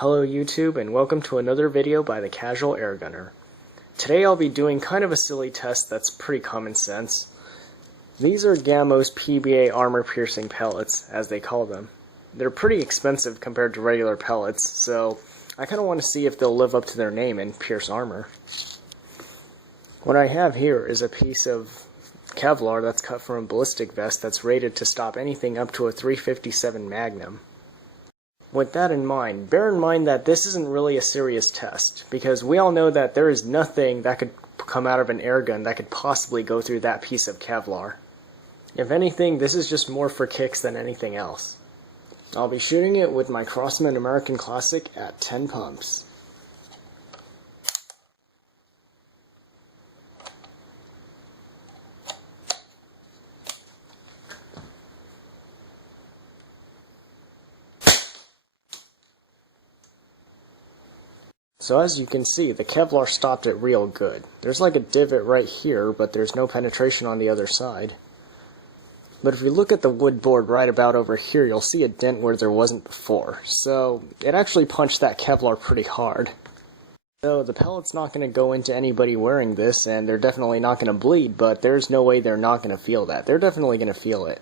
Hello YouTube, and welcome to another video by the Casual Airgunner. Today I'll be doing kind of a silly test that's pretty common sense. These are Gamo's PBA Armor Piercing pellets, as they call them. They're pretty expensive compared to regular pellets, so I kind of want to see if they'll live up to their name and pierce armor. What I have here is a piece of Kevlar that's cut from a ballistic vest that's rated to stop anything up to a .357 Magnum. With that in mind, bear in mind that this isn't really a serious test, because we all know that there is nothing that could come out of an airgun that could possibly go through that piece of Kevlar. If anything, this is just more for kicks than anything else. I'll be shooting it with my Crosman American Classic at 10 pumps. So as you can see, the Kevlar stopped it real good. There's like a divot right here, but there's no penetration on the other side. But if you look at the wood board right about over here, you'll see a dent where there wasn't before. So it actually punched that Kevlar pretty hard. So the pellet's not going to go into anybody wearing this, and they're definitely not going to bleed, but there's no way they're not going to feel that. They're definitely going to feel it.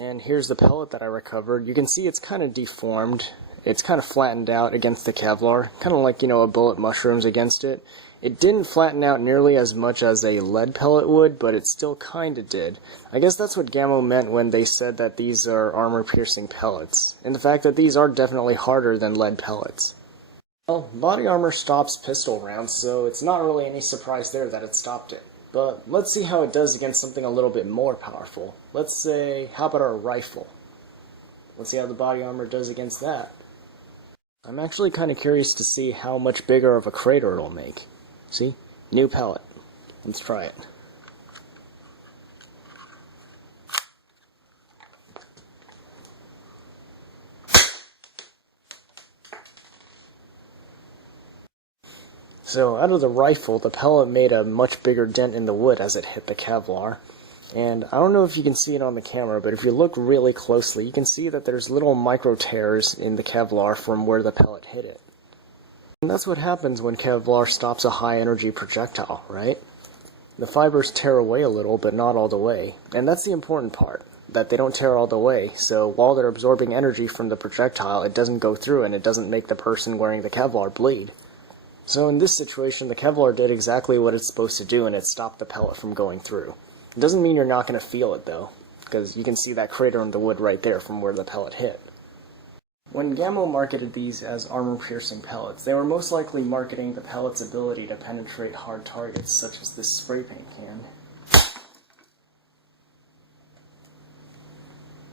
And here's the pellet that I recovered. You can see it's kind of deformed. It's kind of flattened out against the Kevlar, kind of like, a bullet mushrooms against it. It didn't flatten out nearly as much as a lead pellet would, but it still kind of did. I guess that's what Gamo meant when they said that these are armor-piercing pellets, and the fact that these are definitely harder than lead pellets. Well, body armor stops pistol rounds, so it's not really any surprise there that it stopped it. But let's see how it does against something a little bit more powerful. Let's say, how about a rifle? Let's see how the body armor does against that. I'm actually kind of curious to see how much bigger of a crater it'll make. See? New pellet. Let's try it. So, out of the rifle, the pellet made a much bigger dent in the wood as it hit the Kevlar. And I don't know if you can see it on the camera, but if you look really closely, you can see that there's little micro tears in the Kevlar from where the pellet hit it. And that's what happens when Kevlar stops a high-energy projectile, right? The fibers tear away a little, but not all the way. And that's the important part, that they don't tear all the way, so while they're absorbing energy from the projectile, it doesn't go through and it doesn't make the person wearing the Kevlar bleed. So in this situation, the Kevlar did exactly what it's supposed to do, and it stopped the pellet from going through. It doesn't mean you're not going to feel it, though, because you can see that crater in the wood right there from where the pellet hit. When Gamo marketed these as armor-piercing pellets, they were most likely marketing the pellet's ability to penetrate hard targets, such as this spray paint can.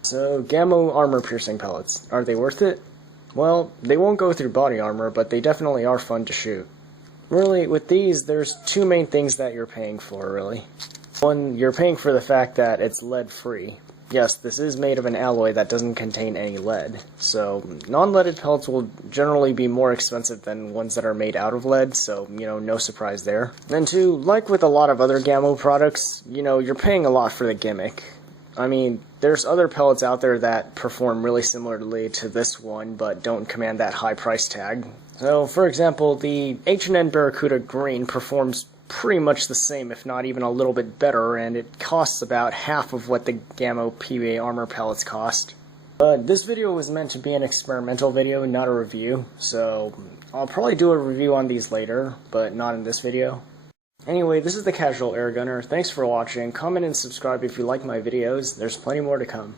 So, Gamo armor-piercing pellets, are they worth it? Well, they won't go through body armor, but they definitely are fun to shoot. Really, with these, there's two main things that you're paying for, really. One, you're paying for the fact that it's lead-free. Yes, this is made of an alloy that doesn't contain any lead, so non-leaded pellets will generally be more expensive than ones that are made out of lead, so, no surprise there. And two, like with a lot of other Gamo products, you're paying a lot for the gimmick. I mean, there's other pellets out there that perform really similarly to this one, but don't command that high price tag. So, for example, the H&N Barracuda Green performs pretty much the same, if not even a little bit better, and it costs about half of what the Gamo PBA armor pellets cost. But this video was meant to be an experimental video, not a review, so I'll probably do a review on these later, but not in this video. Anyway, this is the Casual Airgunner. Thanks for watching. Comment and subscribe if you like my videos. There's plenty more to come.